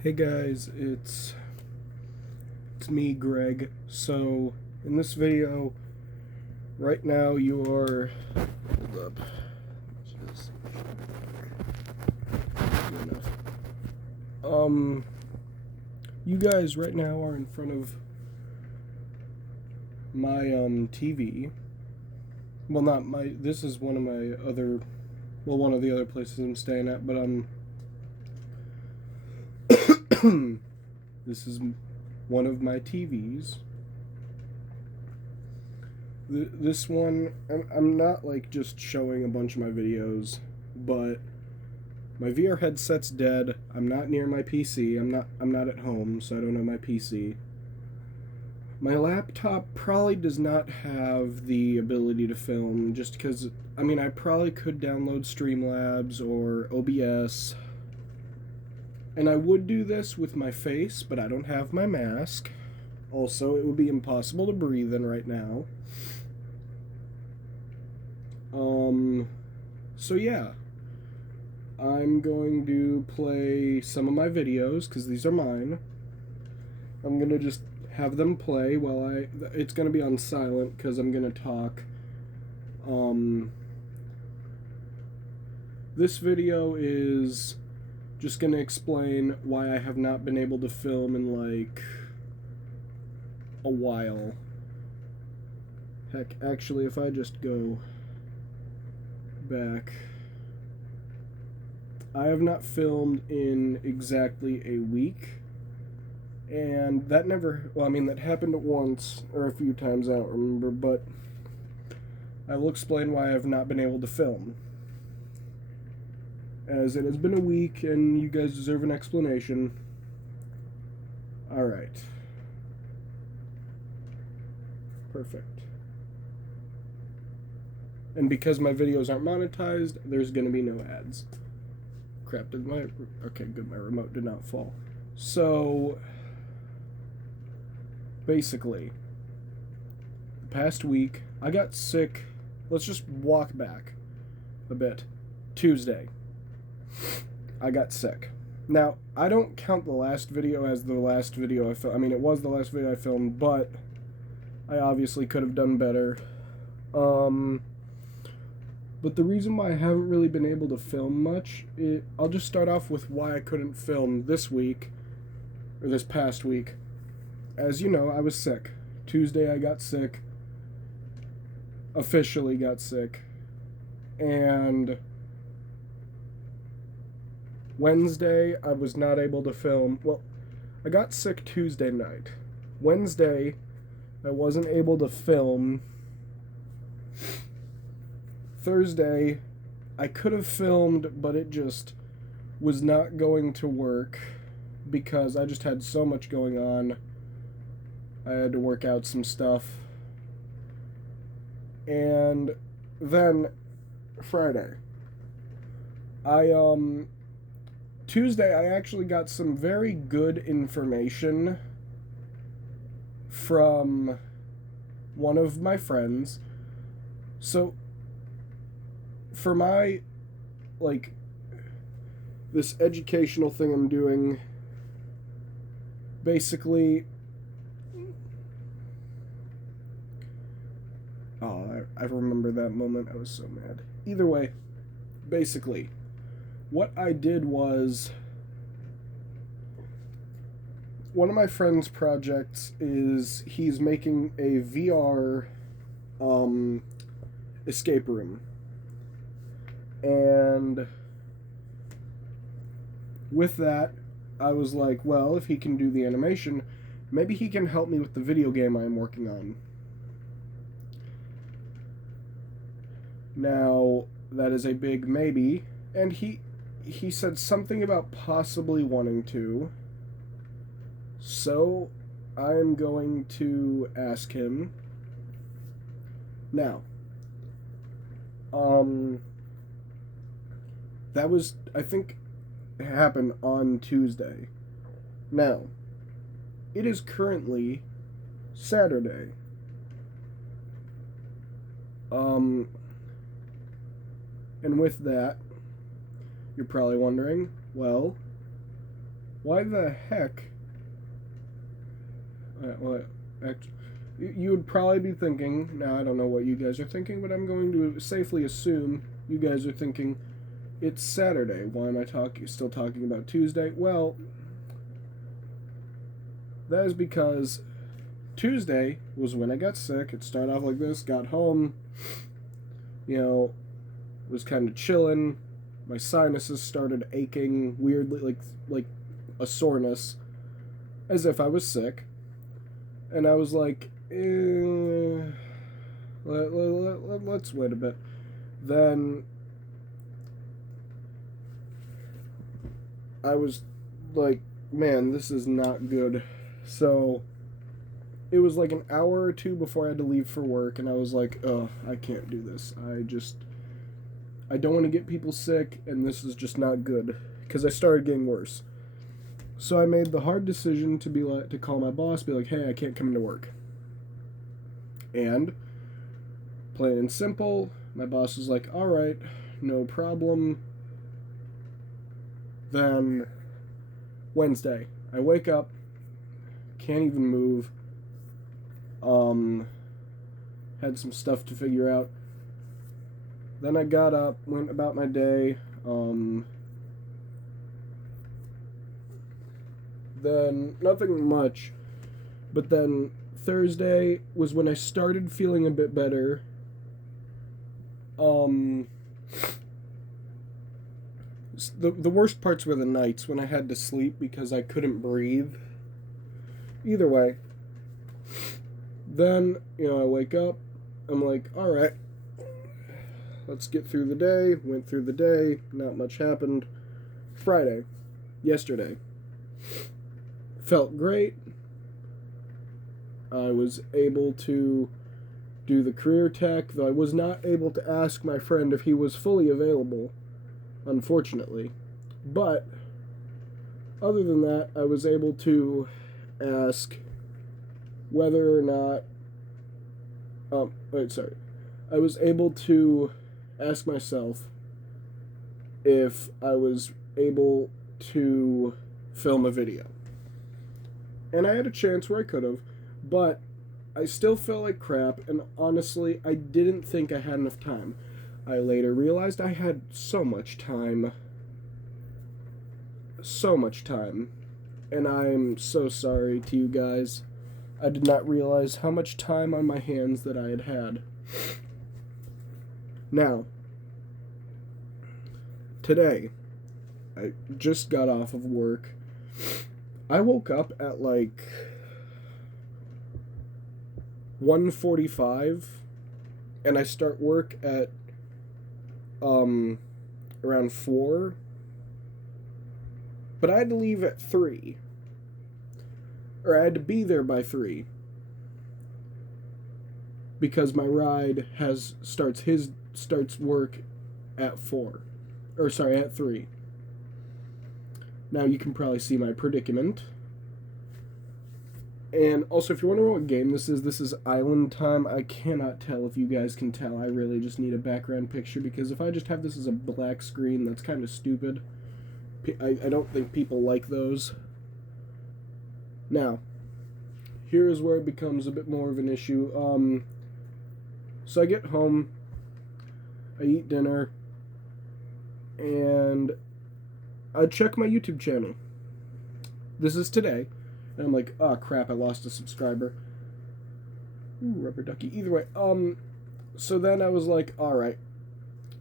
Hey guys, it's me, Greg. So in this video, right now you are hold up. Just good enough. You guys right now are in front of my TV. Well, not my. This is one of my other. Well, one of the other places I'm staying at, but this is one of my TVs. This one, I'm not like just showing a bunch of my videos, but my VR headset's dead. I'm not near my PC. I'm not at home, so I don't have my PC. My laptop probably does not have the ability to film just because I probably could download Streamlabs or OBS. And I would do this with my face, but I don't have my mask. Also, it would be impossible to breathe in right now. So yeah, I'm going to play some of my videos because these are mine. I'm gonna just have them play while it's gonna be on silent because I'm gonna talk. This video is just gonna explain why I have not been able to film in like a while. Heck, actually, if I just go back, I have not filmed in exactly a week. And that never, that happened once or a few times, I don't remember, but I will explain why I have not been able to film. As it has been a week and you guys deserve an explanation. Alright. Perfect. And because my videos aren't monetized, there's gonna be no ads. Crap, okay, good, my remote did not fall. So, basically, the past week, I got sick. Let's just walk back a bit. Tuesday, I got sick. Now, I don't count the last video as the last video I filmed. It was the last video I filmed, but I obviously could have done better. But the reason why I haven't really been able to film much, I'll just start off with why I couldn't film this week, or this past week. As you know, I was sick. Tuesday I got sick. Officially got sick. And Wednesday I was not able to film. Well, I got sick Tuesday night. Wednesday I wasn't able to film. Thursday I could have filmed, but it just was not going to work because I just had so much going on. I had to work out some stuff. And then Friday, Tuesday I actually got some very good information from one of my friends. So for my this educational thing I'm doing, basically, I remember that moment. I was so mad. Either way, basically, what I did was, one of my friend's projects is he's making a VR escape room. And with that, I was like, well, if he can do the animation, maybe he can help me with the video game I'm working on. Now, that is a big maybe, and he said something about possibly wanting to. So, I'm going to ask him. Now, that was, I think, happened on Tuesday. Now, it is currently Saturday. And with that, you're probably wondering, well, Why the heck? Well, you would probably be thinking, now I don't know what you guys are thinking, but I'm going to safely assume you guys are thinking, it's Saturday. Why am I still talking about Tuesday? Well, that is because Tuesday was when I got sick. It started off like this, got home, was kind of chilling. My sinuses started aching weirdly, like a soreness, as if I was sick. And I was like, let's wait a bit. Then I was like, man, this is not good. So it was like an hour or two before I had to leave for work, and I was like, oh, I can't do this. I don't want to get people sick, and this is just not good, because I started getting worse. So I made the hard decision to call my boss, be like, hey, I can't come into work. And, plain and simple, my boss was like, all right, no problem. Then, Wednesday, I wake up, can't even move, had some stuff to figure out. Then I got up, went about my day, then nothing much, but then Thursday was when I started feeling a bit better. The worst parts were the nights when I had to sleep because I couldn't breathe. Either way, then, I wake up, I'm like, alright, let's get through the day. Went through the day, not much happened. Friday, yesterday, felt great. I was able to do the career tech, though I was not able to ask my friend if he was fully available, unfortunately. But other than that, I was able to ask whether or not I was able to ask myself if I was able to film a video. And I had a chance where I could have, but I still felt like crap, and honestly, I didn't think I had enough time. I later realized I had so much time. So much time. And I'm so sorry to you guys. I did not realize how much time on my hands that I had had. Now, today, I just got off of work. I woke up at like 1:45, and I start work at around 4, but I had to leave at 3, or I had to be there by 3, because my ride starts work at 4, or sorry, at 3. Now you can probably see my predicament. And also, if you're wondering what game this is Island Time. I cannot tell if you guys can tell. I really just need a background picture, because if I just have this as a black screen, that's kind of stupid. I don't think people like those. Now, here is where it becomes a bit more of an issue. So I get home, I eat dinner, and I check my YouTube channel. This is today. And I'm like, oh crap, I lost a subscriber. Ooh, rubber ducky. Either way, so then I was like, alright,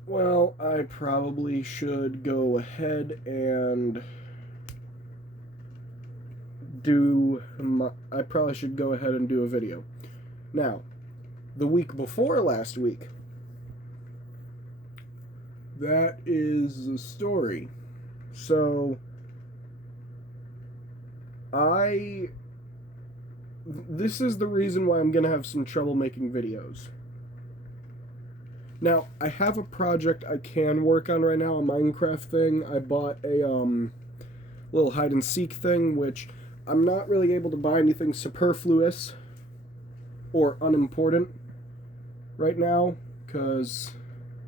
well, I probably should go ahead and do a video. Now, the week before last week, that is the story. So, this is the reason why I'm gonna have some trouble making videos. Now, I have a project I can work on right now, a Minecraft thing. I bought a little hide and seek thing, which I'm not really able to buy anything superfluous or unimportant right now, because,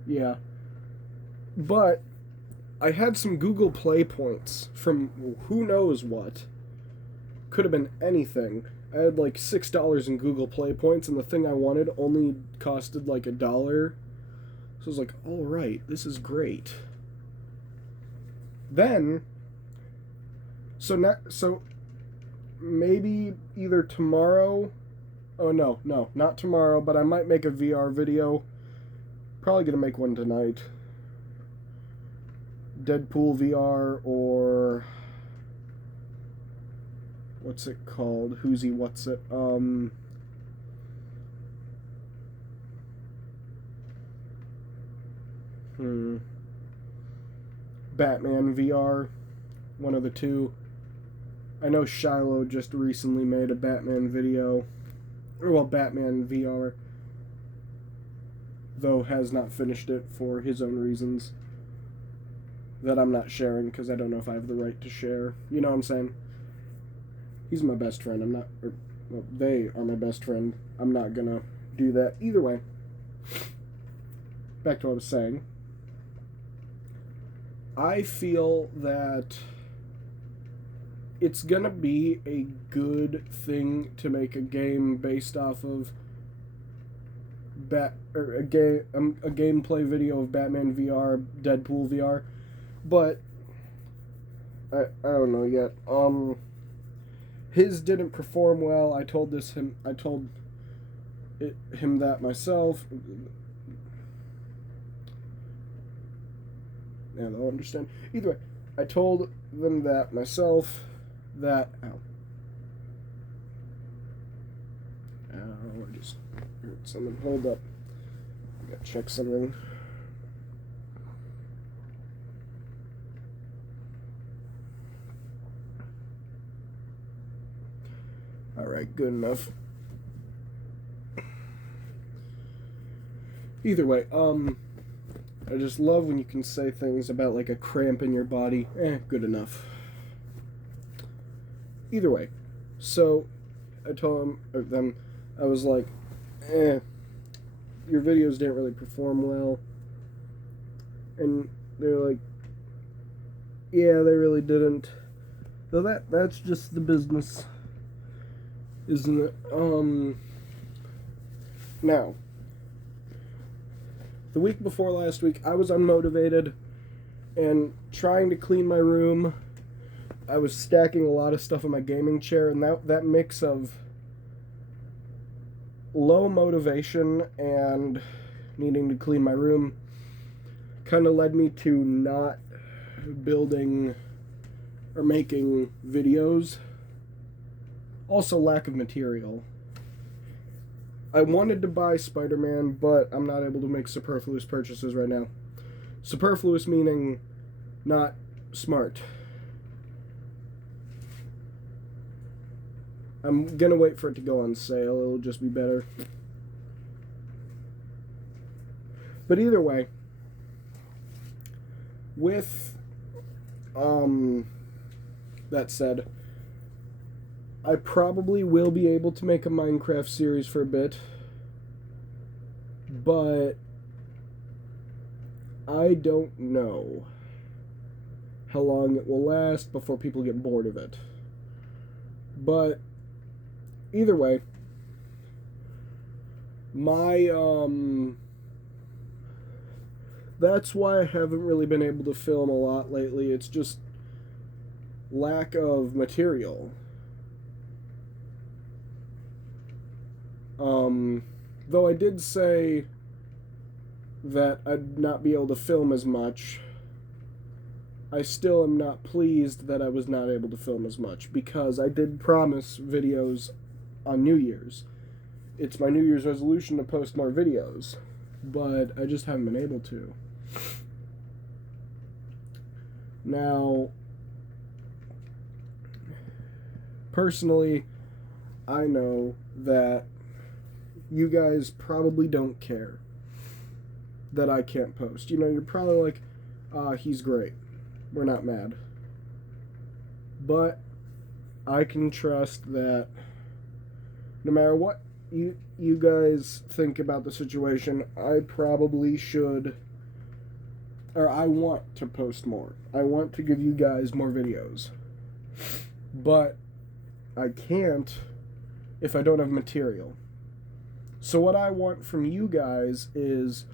yeah. But I had some Google Play points from who knows what. Could have been anything. I had like $6 in Google Play points, and the thing I wanted only costed like $1. So I was like, all right, this is great. Then, so maybe either tomorrow. Oh no, not tomorrow, but I might make a VR video. Probably gonna make one tonight. Deadpool VR or what's it called? What's it? Batman VR, one of the two. I know Shiloh just recently made a Batman video, or well, Batman VR, though has not finished it for his own reasons that I'm not sharing because I don't know if I have the right to share. You know what I'm saying? He's my best friend. I'm not, or, well, they are my best friend. I'm not gonna do that. Either way, back to what I was saying. I feel that it's gonna be a good thing to make a game based off of a gameplay video of Batman VR, Deadpool VR, but I don't know yet. His didn't perform well. I told him that myself. Yeah, they'll understand. Either way, I told them that myself. That ow, I just heard someone. Hold up. I gotta check something. All right, good enough. Either way, I just love when you can say things about like a cramp in your body. Good enough. Either way, so I told them, I was like, your videos didn't really perform well. And they're like, yeah, they really didn't. Though that's just the business, isn't it? Now, the week before last week, I was unmotivated and trying to clean my room. I was stacking a lot of stuff in my gaming chair, and that mix of low motivation and needing to clean my room kind of led me to not building or making videos. Also, lack of material. I wanted to buy Spider-Man, but I'm not able to make superfluous purchases right now. Superfluous meaning not smart. I'm gonna wait for it to go on sale. It'll just be better. But either way, with that said, I probably will be able to make a Minecraft series for a bit, but I don't know how long it will last before people get bored of it. But either way, that's why I haven't really been able to film a lot lately. It's just lack of material. Though I did say that I'd not be able to film as much, I still am not pleased that I was not able to film as much, because I did promise videos on New Year's. It's my New Year's resolution to post more videos, but I just haven't been able to. Now, personally, I know that you guys probably don't care that I can't post. You know, you're probably like, he's great. We're not mad. But I can trust that no matter what you guys think about the situation, I probably should or I want to post more. I want to give you guys more videos. But I can't if I don't have material. So what I want from you guys is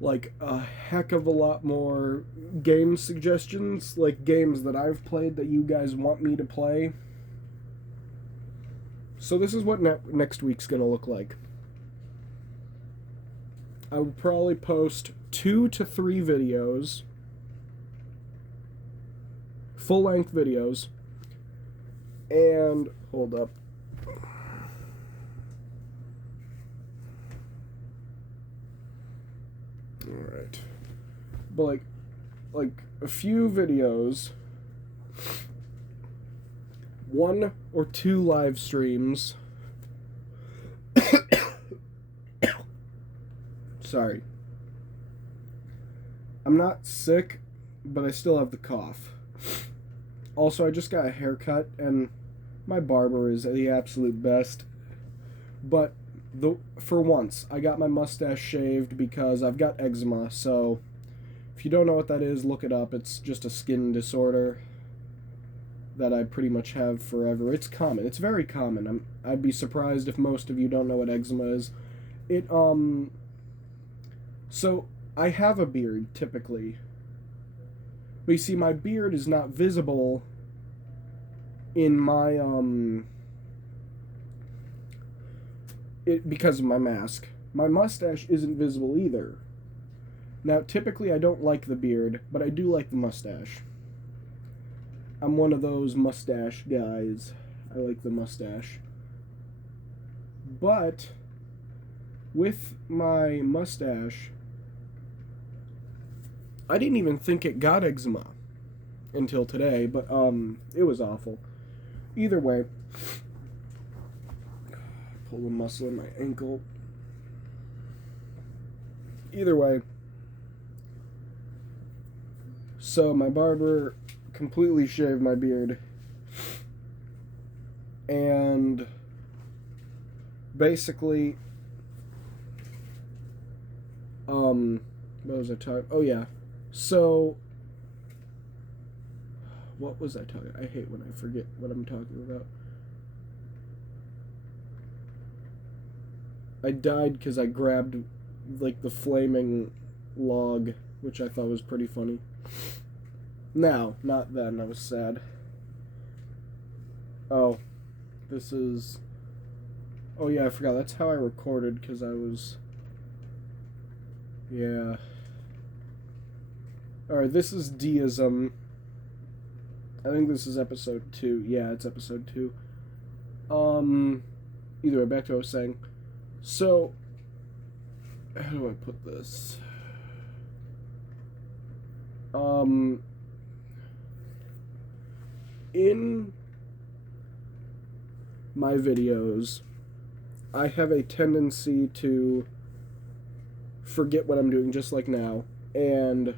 like a heck of a lot more game suggestions, like games that I've played that you guys want me to play. So this is what next week's gonna look like. I will probably post 2 to 3 videos, full-length videos, and hold up. Alright. But like a few videos, 1 or 2 live streams. Sorry. I'm not sick, but I still have the cough. Also, I just got a haircut, and my barber is the absolute best. But for once, I got my mustache shaved because I've got eczema, so if you don't know what that is, look it up. It's just a skin disorder that I pretty much have forever. It's common. It's very common. I'd be surprised if most of you don't know what eczema is. So I have a beard, typically. But you see, my beard is not visible in my, because of my mask. My mustache isn't visible either. Now, typically I don't like the beard, but I do like the mustache. I'm one of those mustache guys. I like the mustache. But with my mustache, I didn't even think it got eczema until today, but it was awful. Either way, pull a muscle in my ankle. Either way, so my barber completely shaved my beard, and basically, what was I talking? Oh yeah. So, what was I talking? I hate when I forget what I'm talking about. I died because I grabbed, like, the flaming log, which I thought was pretty funny. Now, not then, I was sad. Oh, this is... Oh yeah, I forgot, that's how I recorded, because I was... Yeah... Alright, this is deism. I think this is episode 2. Yeah, it's episode 2. Either way, back to what I was saying. So, how do I put this? In my videos, I have a tendency to forget what I'm doing, just like now, and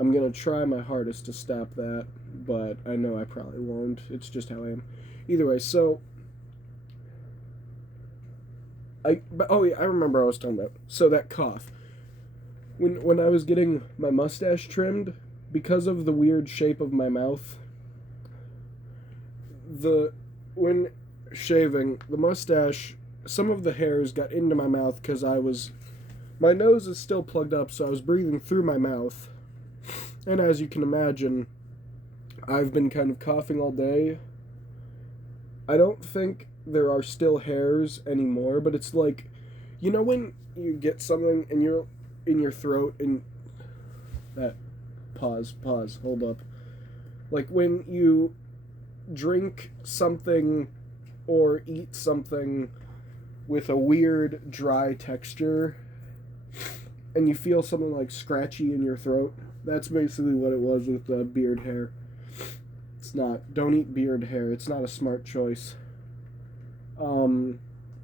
I'm gonna try my hardest to stop that, but I know I probably won't. It's just how I am. Either way, so oh yeah, I remember what I was talking about. So that cough. When I was getting my mustache trimmed, because of the weird shape of my mouth, when shaving, the mustache, some of the hairs got into my mouth because my nose is still plugged up, so I was breathing through my mouth. And as you can imagine, I've been kind of coughing all day. I don't think there are still hairs anymore, but it's like, you know when you get something and you're in your throat and that pause, hold up. Like when you drink something or eat something with a weird dry texture and you feel something like scratchy in your throat. That's basically what it was with the beard hair. Don't eat beard hair. It's not a smart choice. And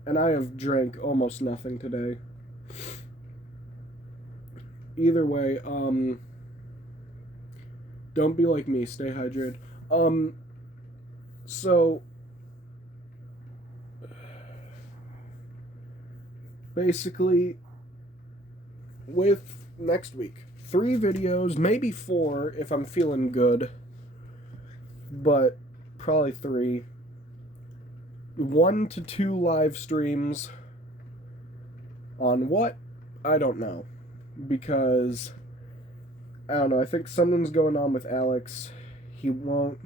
I have drank almost nothing today. Either way, don't be like me. Stay hydrated. So, basically, with next week. 3 videos, maybe 4 if I'm feeling good, but probably 3. 1 to 2 live streams. On what? I don't know. Because, I don't know, I think something's going on with Alex. He won't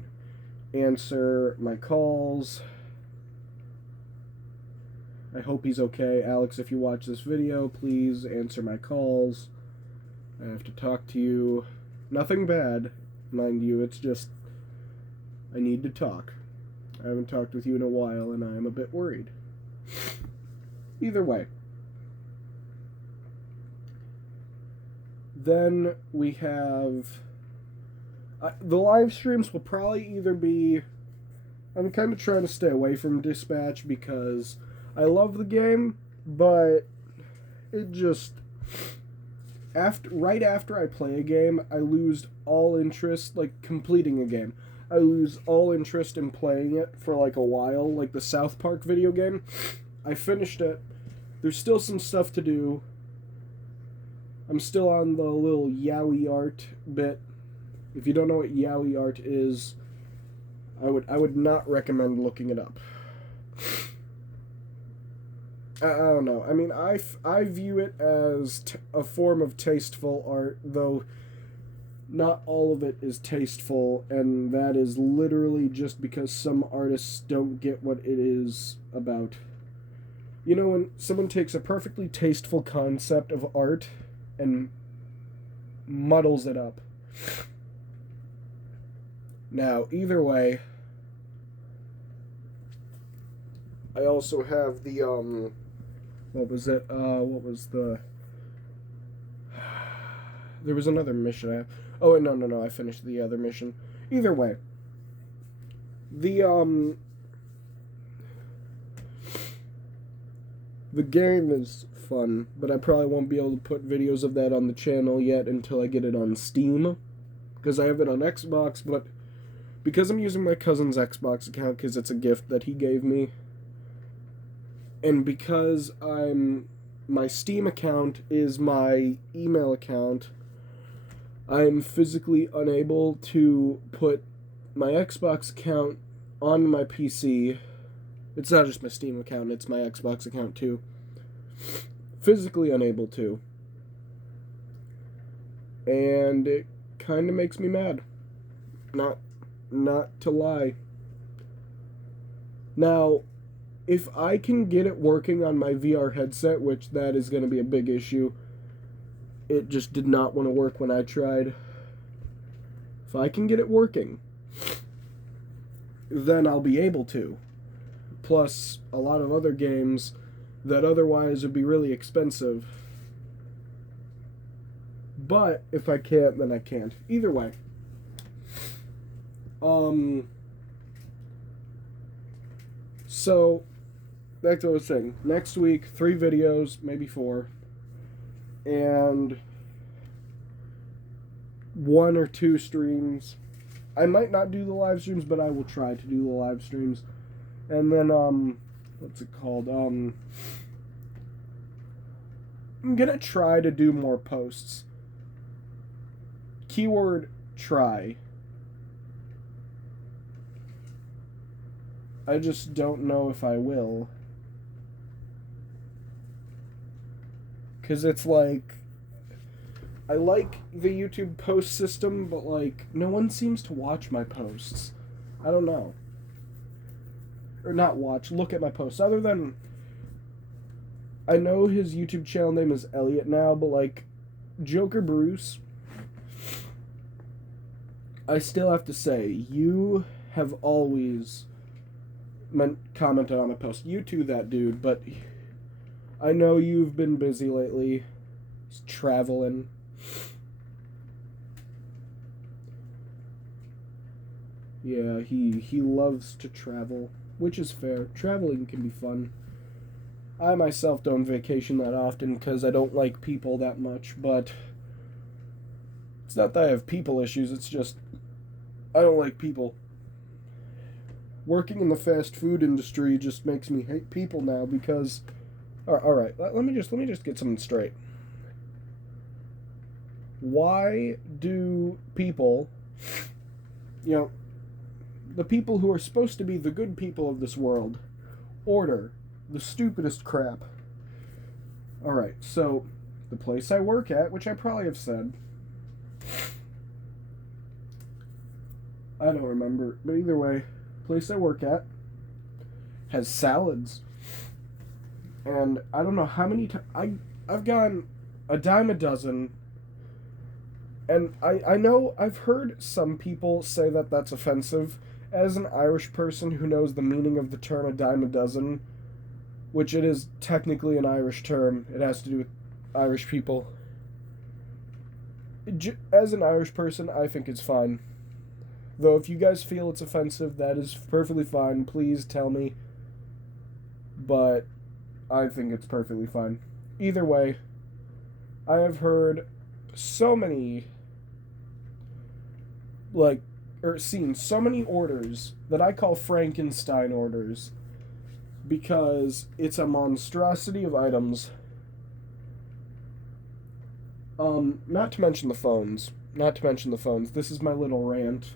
answer my calls. I hope he's okay. Alex, if you watch this video, please answer my calls. I have to talk to you. Nothing bad, mind you, it's just I need to talk. I haven't talked with you in a while, and I am a bit worried. Either way. Then we have... the live streams will probably either be... I'm kind of trying to stay away from Dispatch because I love the game, but it just... right after I play a game, I lose all interest, like completing a game. I lose all interest in playing it for like a while, like the South Park video game. I finished it. There's still some stuff to do. I'm still on the little Yaoi art bit. If you don't know what Yaoi art is, I would not recommend looking it up. I don't know. I mean, I view it as a form of tasteful art, though not all of it is tasteful, and that is literally just because some artists don't get what it is about. You know, when someone takes a perfectly tasteful concept of art and muddles it up. Now, either way, I also have the, what was it? What was the... There was another mission. Oh, no, I finished the other mission. Either way. The game is fun, but I probably won't be able to put videos of that on the channel yet until I get it on Steam. Because I have it on Xbox, but because I'm using my cousin's Xbox account because it's a gift that he gave me, and because my Steam account is my email account, I'm physically unable to put my Xbox account on my PC. It's not just my Steam account, it's my Xbox account too. Physically unable to. And it kind of makes me mad. Not to lie. Now, if I can get it working on my VR headset, which that is going to be a big issue, it just did not want to work when I tried. If I can get it working, then I'll be able to. Plus, a lot of other games that otherwise would be really expensive. But, if I can't, then I can't. Either way. So, back to what I was saying. Next week, 3 videos, maybe 4. And 1 or 2 streams. I might not do the live streams, but I will try to do the live streams. And then, what's it called? I'm gonna try to do more posts. Keyword try. I just don't know if I will. 'Cause it's like, I like the YouTube post system, but like, no one seems to watch my posts. I don't know. Or not watch, look at my posts. Other than, I know his YouTube channel name is Elliot now, but like, Joker Bruce, I still have to say, you have always commented on my post. You too, that dude, but I know you've been busy lately. He's traveling. Yeah, he loves to travel, which is fair. Traveling can be fun. I myself don't vacation that often because I don't like people that much, but it's not that I have people issues, it's just I don't like people. Working in the fast food industry just makes me hate people now because... Alright, let me just get something straight. Why do people, you know, the people who are supposed to be the good people of this world, order the stupidest crap? Alright, so the place I work at, which I probably have said, I don't remember, but either way, place I work at has salads. And I don't know how many times I've gotten a dime a dozen. And I know I've heard some people say that that's offensive. As an Irish person who knows the meaning of the term a dime a dozen, which it is technically an Irish term, it has to do with Irish people. As an Irish person, I think it's fine. Though if you guys feel it's offensive, that is perfectly fine. Please tell me. But I think it's perfectly fine. Either way, I have heard so many, seen so many orders that I call Frankenstein orders because it's a monstrosity of items. Not to mention the phones. Not to mention the phones. This is my little rant.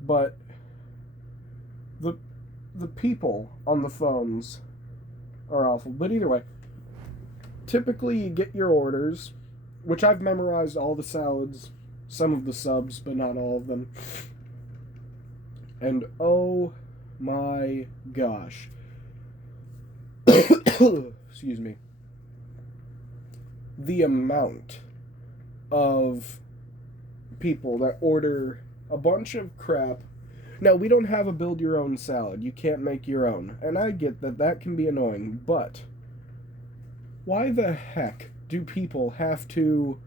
But the people on the phones are awful. But either way, typically you get your orders, which I've memorized all the salads, some of the subs, but not all of them. And oh my gosh. Excuse me. The amount of people that order a bunch of crap. Now, we don't have a build your own salad. You can't make your own. And I get that that can be annoying, but why the heck do people have to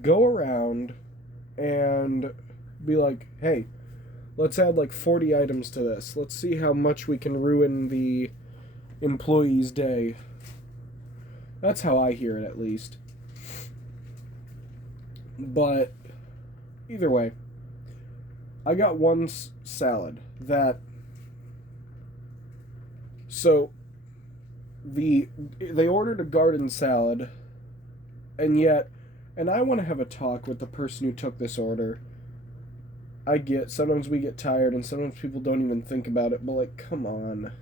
go around and be like, hey, let's add like 40 items to this. Let's see how much we can ruin the employee's day. That's how I hear it, at least. But either way, I got one salad that... So, they ordered a garden salad, and yet... And I want to have a talk with the person who took this order. I get, sometimes we get tired, and sometimes people don't even think about it, but like, come on.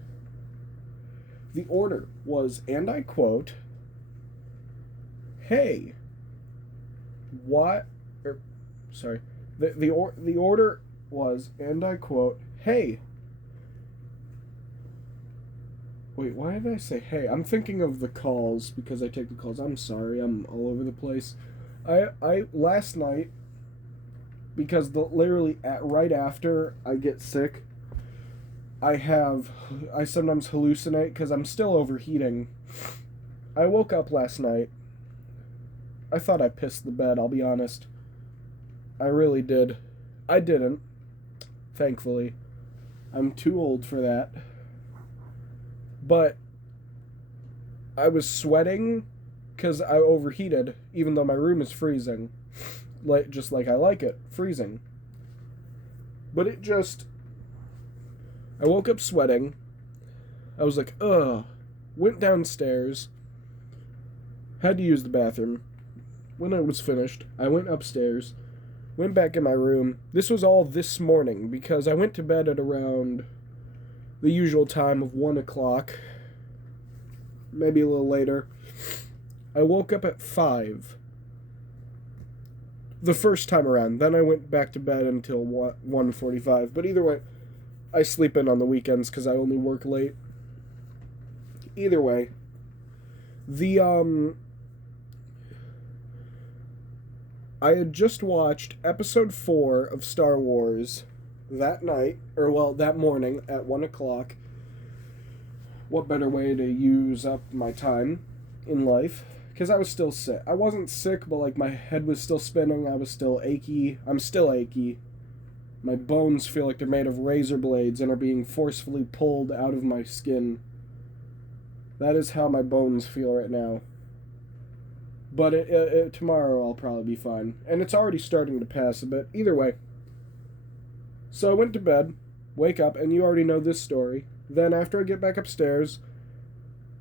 The order was, and I quote, hey, what... The order was, and I quote, hey. Wait, why did I say hey? I'm thinking of the calls because I take the calls. I'm sorry, I'm all over the place. I last night, because literally right after I get sick, I sometimes hallucinate because I'm still overheating. I woke up last night. I thought I pissed the bed, I'll be honest. I really did. I didn't. Thankfully. I'm too old for that. But I was sweating because I overheated, even though my room is freezing. Just like I like it, freezing. But it just... I woke up sweating. I was like, ugh. Went downstairs. Had to use the bathroom. When I was finished, I went upstairs. Went back in my room. This was all this morning because I went to bed at around the usual time of 1 o'clock. Maybe a little later. I woke up at 5. The first time around. Then I went back to bed until 1:45. But either way, I sleep in on the weekends because I only work late. Either way, I had just watched episode 4 of Star Wars that night, that morning at 1 o'clock. What better way to use up my time in life? Because I was still sick. I wasn't sick, but like my head was still spinning. I was still achy. I'm still achy. My bones feel like they're made of razor blades and are being forcefully pulled out of my skin. That is how my bones feel right now. But tomorrow I'll probably be fine. And it's already starting to pass a bit. Either way. So I went to bed, wake up, and you already know this story. Then after I get back upstairs,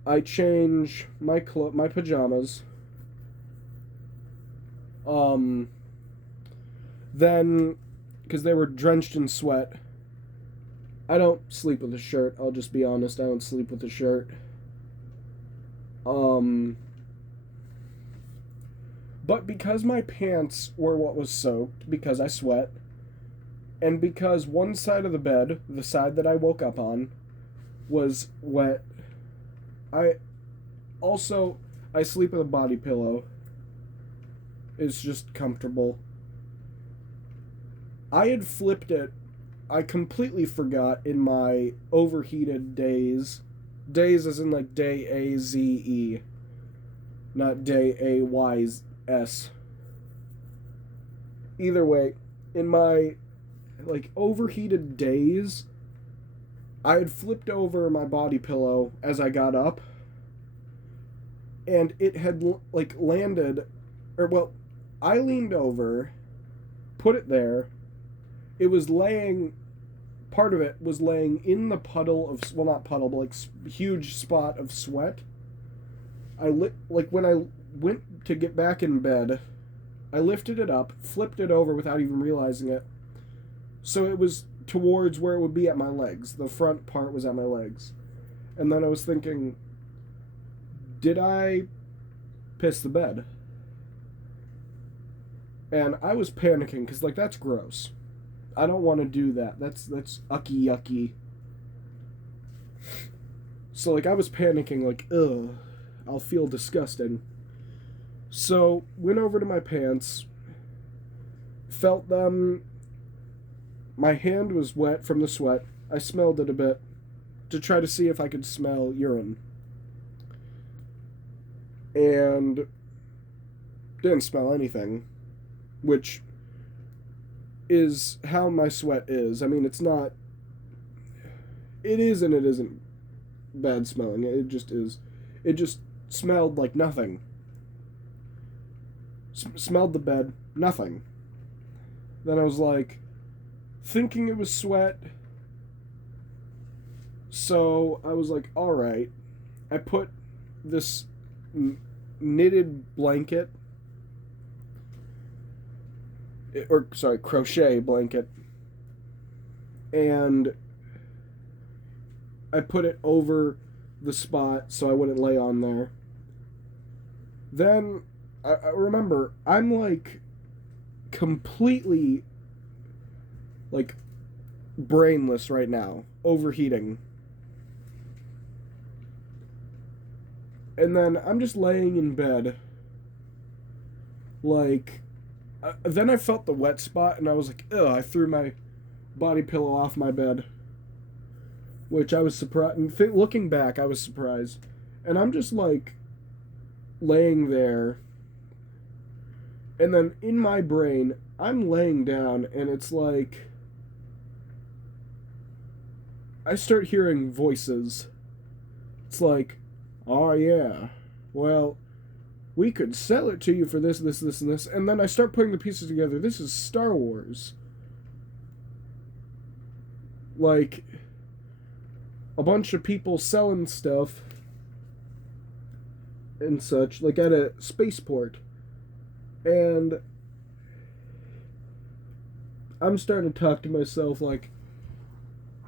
I change my pajamas. Um, then, because they were drenched in sweat, I don't sleep with a shirt. I'll just be honest. I don't sleep with a shirt. Um, but because my pants were what was soaked, because I sweat, and because one side of the bed, the side that I woke up on, was wet, I also I sleep with a body pillow. It's just comfortable. I had flipped it. I completely forgot in my overheated days. Days as in like day A Z E, not day A Y S. Either way, in my like overheated days, I had flipped over my body pillow as I got up, and it had like landed, or well, I leaned over, put it there. It was laying. Part of it was laying in the puddle of, well, not puddle, but like huge spot of sweat. Like when I went to get back in bed, I lifted it up, flipped it over without even realizing it. So it was towards where it would be at my legs. The front part was at my legs. And then I was thinking, did I piss the bed? And I was panicking because, like, that's gross. I don't want to do that. That's ucky yucky. So, like, I was panicking, like, ugh, I'll feel disgusting. So, went over to my pants, felt them. My hand was wet from the sweat. I smelled it a bit to try to see if I could smell urine. And didn't smell anything, which is how my sweat is. I mean, it's not. It is and it isn't bad smelling. It just is. It just smelled like nothing. Smelled the bed, nothing. Then I was like, thinking it was sweat. So I was like, alright. I put this knitted blanket, or sorry, crochet blanket, and I put it over the spot so I wouldn't lay on there. Then I remember I'm like completely like brainless right now, overheating. And then I'm just laying in bed, like, then I felt the wet spot and I was like, ugh, I threw my body pillow off my bed, which I was surprised. Looking back, I was surprised. And I'm just like laying there, and then in my brain, I'm laying down, and it's like I start hearing voices. It's like, oh yeah, well, we could sell it to you for this, this, this, and this. And then I start putting the pieces together. This is Star Wars. Like, a bunch of people selling stuff and such, like at a spaceport. And I'm starting to talk to myself like,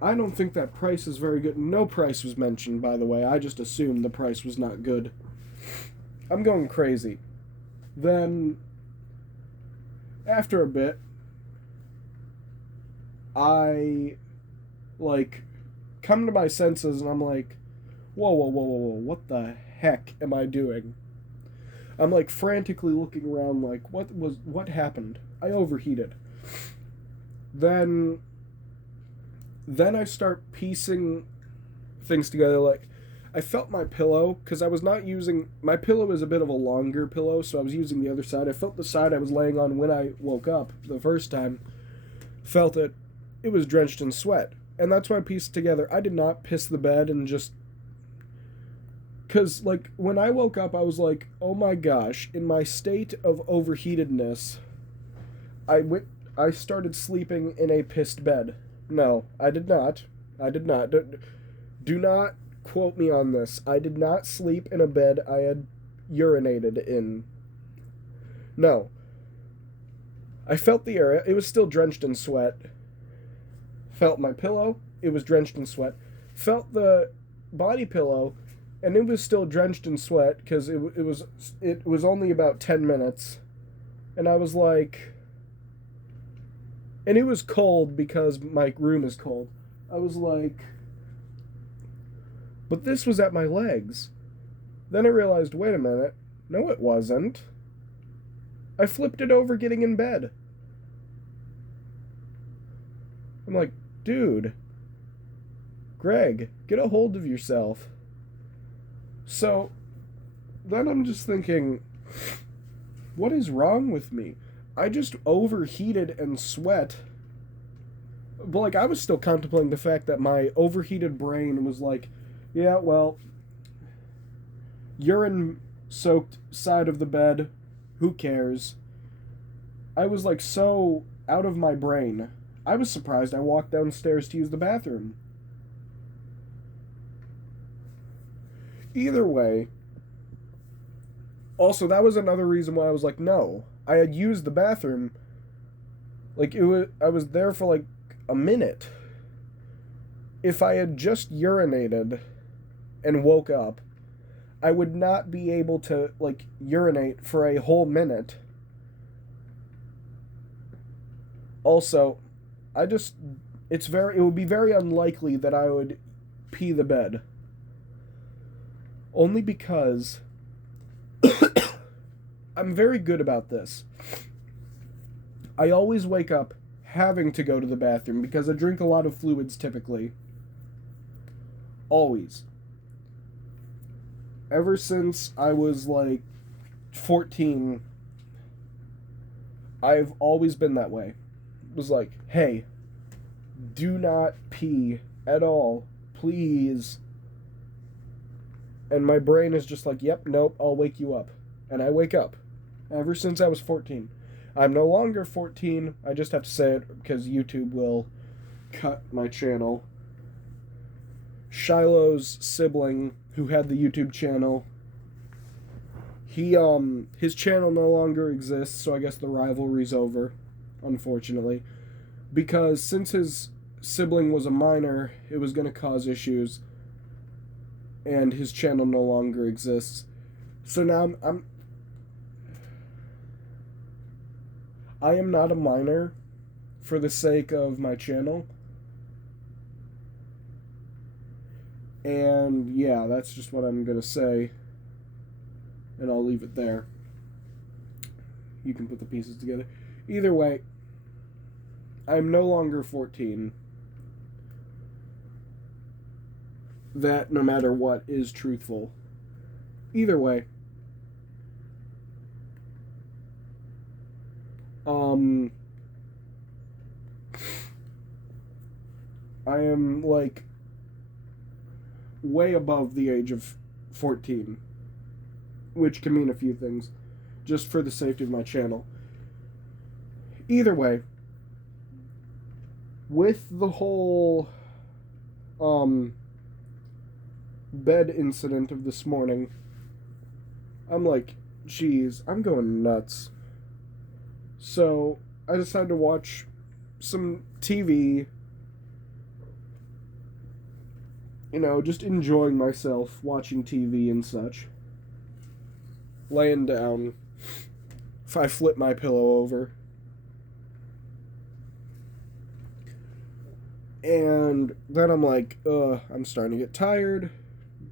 I don't think that price is very good. No price was mentioned, by the way. I just assumed the price was not good. I'm going crazy. Then, after a bit, I, like, come to my senses and I'm like, whoa, whoa, whoa, whoa, whoa, what the heck am I doing? I'm like frantically looking around like, what happened? I overheated. Then I start piecing things together. Like, I felt my pillow, because I was not using, my pillow is a bit of a longer pillow, so I was using the other side. I felt the side I was laying on when I woke up the first time. Felt it. It was drenched in sweat. And that's why I pieced it together. I did not piss the bed and just, because, like, when I woke up, I was like, oh my gosh, in my state of overheatedness, I started sleeping in a pissed bed. No, I did not. I did not. Do not quote me on this. I did not sleep in a bed I had urinated in. No. I felt the area. It was still drenched in sweat. Felt my pillow. It was drenched in sweat. Felt the body pillow, and it was still drenched in sweat because it was only about 10 minutes, and I was like, and it was cold because my room is cold. I was like, but this was at my legs. Then I realized, wait a minute, no, it wasn't. I flipped it over getting in bed. I'm like, dude, Greg, get a hold of yourself. So then I'm just thinking, what is wrong with me? I just overheated and sweat. But like, I was still contemplating the fact that my overheated brain was like, yeah, well, urine soaked side of the bed, who cares? I was like so out of my brain. I was surprised I walked downstairs to use the bathroom. Either way, also that was another reason why I was like, no. I had used the bathroom. Like I was there for like a minute. If I had just urinated and woke up, I would not be able to like urinate for a whole minute. Also, it would be very unlikely that I would pee the bed. Only because I'm very good about this. I always wake up having to go to the bathroom because I drink a lot of fluids typically. Always. Ever since I was like 14, I've always been that way. It was like, hey, do not pee at all, please. And my brain is just like, yep, nope, I'll wake you up. And I wake up. Ever since I was 14. I'm no longer 14. I just have to say it because YouTube will cut my channel. Shiloh's sibling, who had the YouTube channel, his channel no longer exists, so I guess the rivalry's over, unfortunately. Because since his sibling was a minor, it was going to cause issues, and his channel no longer exists. So now I am not a minor for the sake of my channel. And yeah, that's just what I'm going to say. And I'll leave it there. You can put the pieces together. Either way, I'm no longer 14. That, no matter what, is truthful. Either way. I am, like, way above the age of 14. Which can mean a few things. Just for the safety of my channel. Either way. With the whole, bed incident of this morning, I'm like, geez, I'm going nuts. So, I decided to watch some TV. You know, just enjoying myself, watching TV and such. Laying down. If I flip my pillow over. And then I'm like, I'm starting to get tired.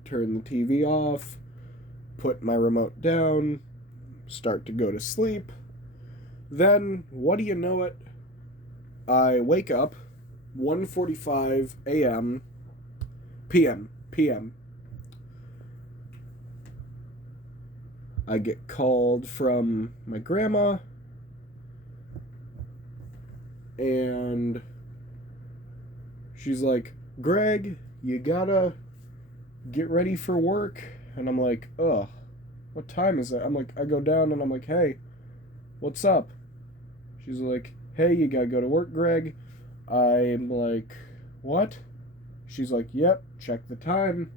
Turn the TV off. Put my remote down. Start to go to sleep. Then, what do you know it? I wake up. 1:45 a.m. PM. I get called from my grandma. And she's like, Greg, you gotta get ready for work. And I'm like, ugh, what time is it? I'm like, I go down and I'm like, hey, what's up? She's like, hey, you gotta go to work, Greg. I'm like, what? She's like, yep, check the time.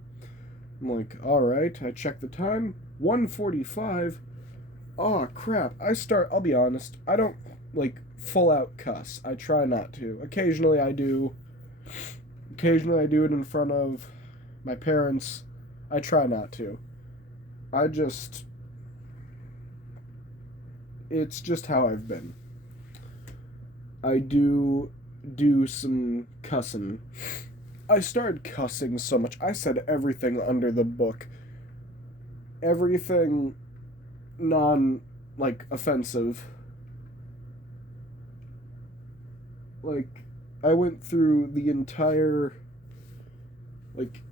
I'm like, alright, I check the time. 1:45. Oh, crap. I'll be honest, I don't, like, full out cuss. I try not to. Occasionally I do. Occasionally I do it in front of my parents. I try not to. I just. It's just how I've been. I do some cussing. I started cussing so much. I said everything under the book. Everything non, like, offensive. Like, I went through the entire, like,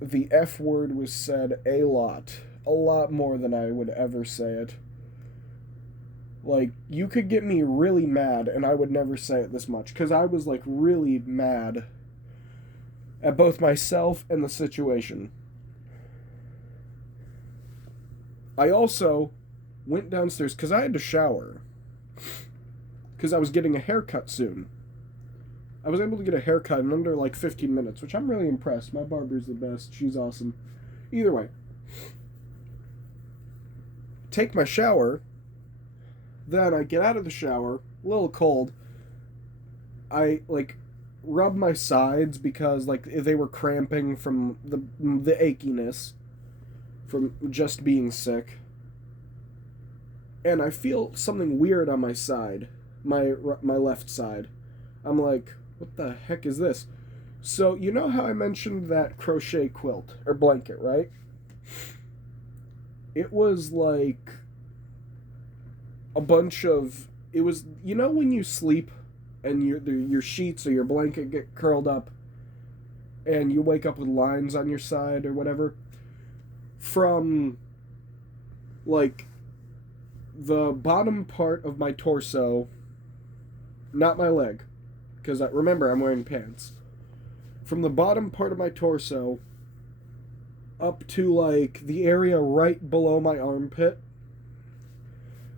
the F word was said a lot more than I would ever say it. Like, you could get me really mad, and I would never say it this much, because I was, like, really mad at both myself and the situation. I also went downstairs, because I had to shower, because I was getting a haircut soon. I was able to get a haircut in under, like, 15 minutes, which I'm really impressed. My barber's the best. She's awesome. Either way. Take my shower. Then I get out of the shower, a little cold. I, like, rub my sides because, like, they were cramping from the achiness from just being sick. And I feel something weird on my side, my left side. I'm like, what the heck is this? So, you know how I mentioned that crochet quilt or blanket, right? It was like a bunch of, it was, you know when you sleep and your sheets or your blanket get curled up and you wake up with lines on your side or whatever, from like the bottom part of my torso, not my leg, because remember I'm wearing pants, from the bottom part of my torso up to like the area right below my armpit,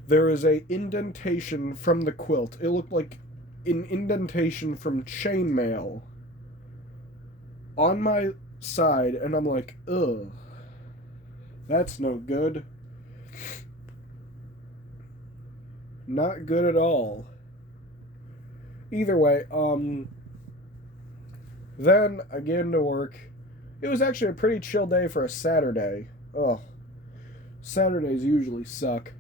there is a indentation from the quilt. It looked like an indentation from chainmail on my side, and I'm like, ugh, that's no good. Not good at all. Either way, then I get into work. It was actually a pretty chill day for a Saturday. Ugh. Saturdays usually suck.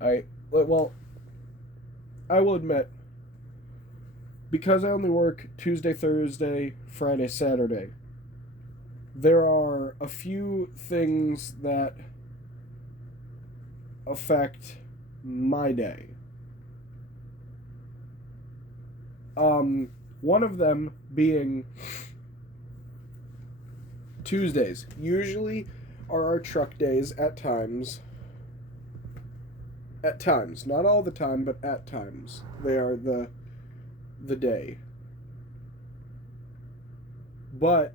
I will admit, because I only work Tuesday, Thursday, Friday, Saturday, there are a few things that affect my day. One of them being Tuesdays. Usually are our truck days at times. At times. Not all the time, but at times. They are the day. But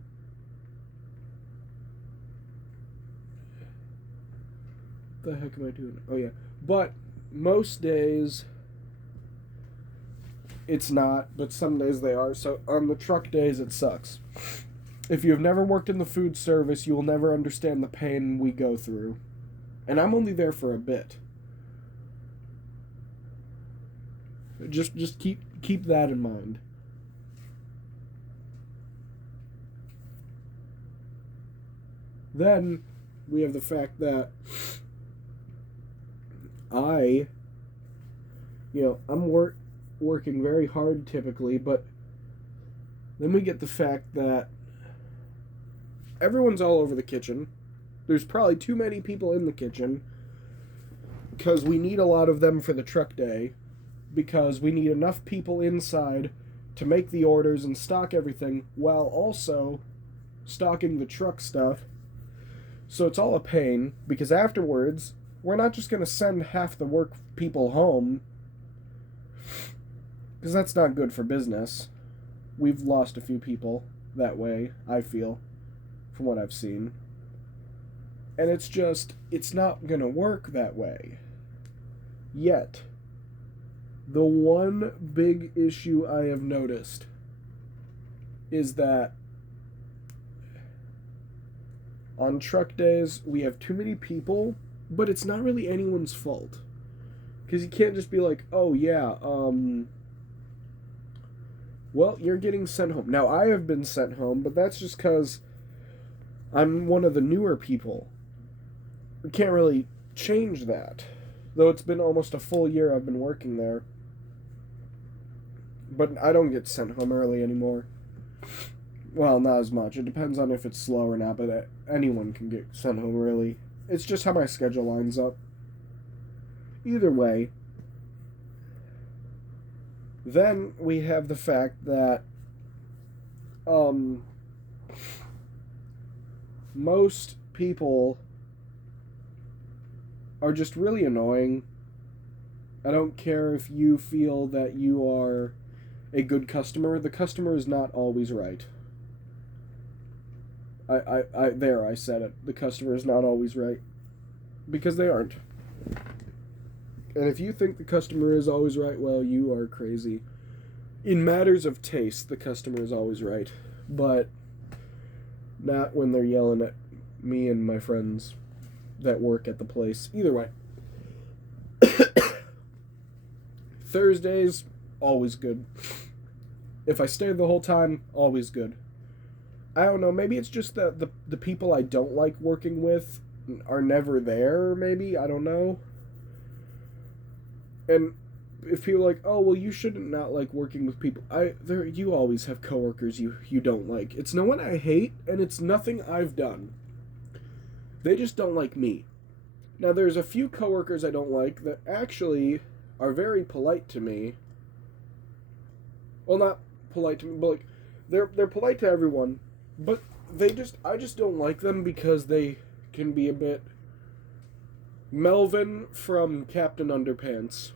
what the heck am I doing? Oh yeah. But most days it's not, but some days they are. So on the truck days it sucks. If you have never worked in the food service, you will never understand the pain we go through. And I'm only there for a bit. Just keep that in mind. Then we have the fact that I'm working very hard typically, but then we get the fact that everyone's all over the kitchen. There's probably too many people in the kitchen because we need a lot of them for the truck day, because we need enough people inside to make the orders and stock everything while also stocking the truck stuff. So it's all a pain, because afterwards we're not just going to send half the work people home, because that's not good for business. We've lost a few people that way, I feel, from what I've seen. And it's not going to work that way. Yet, the one big issue I have noticed is that on truck days, we have too many people but it's not really anyone's fault. Because you can't just be like, oh yeah, well, you're getting sent home. Now, I have been sent home, but that's just because I'm one of the newer people. We can't really change that. Though it's been almost a full year I've been working there. But I don't get sent home early anymore. Well, not as much. It depends on if it's slow or not, but anyone can get sent home early. It's just how my schedule lines up. Either way, then we have the fact that most people are just really annoying. I don't care if you feel that you are a good customer. The customer is not always right. I said it. The customer is not always right. Because they aren't. And if you think the customer is always right, well, you are crazy. In matters of taste, the customer is always right. But not when they're yelling at me and my friends that work at the place. Either way. Thursdays, always good. If I stay the whole time, always good. I don't know, maybe it's just that the people I don't like working with are never there, maybe? I don't know. And if people are like, oh, well, you shouldn't not like working with people. You always have coworkers you don't like. It's no one I hate, and it's nothing I've done. They just don't like me. Now, there's a few coworkers I don't like that actually are very polite to me. Well, not polite to me, but like they're polite to everyone, but I just don't like them because they can be a bit Melvin from Captain Underpants,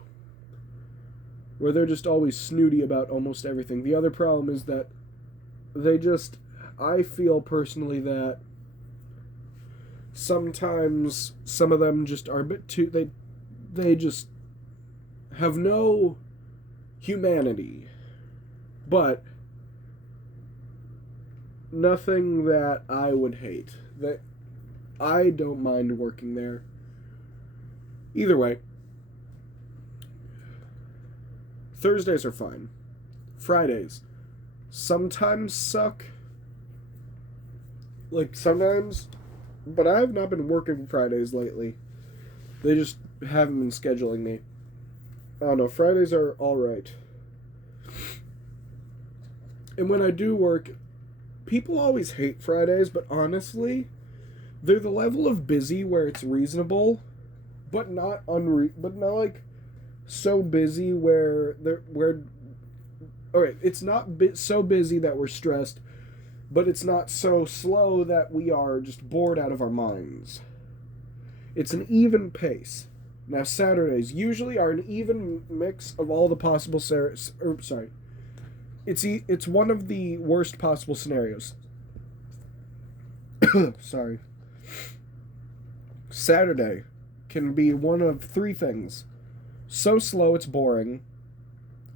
where they're just always snooty about almost everything. The other problem is that I feel personally that sometimes some of them just are a bit too, they just have no humanity, but nothing that I would hate. That I don't mind working there. Either way, Thursdays are fine. Fridays sometimes suck. Like, sometimes, but I have not been working Fridays lately. They just haven't been scheduling me. I don't know, Fridays are alright. And when I do work, people always hate Fridays, but honestly, they're the level of busy where it's reasonable, but not like so busy where it's not so busy that we're stressed, but it's not so slow that we are just bored out of our minds. It's an even pace. Now, Saturdays usually are an even mix of all the possible it's one of the worst possible scenarios. Sorry. Saturday can be one of three things. So slow it's boring.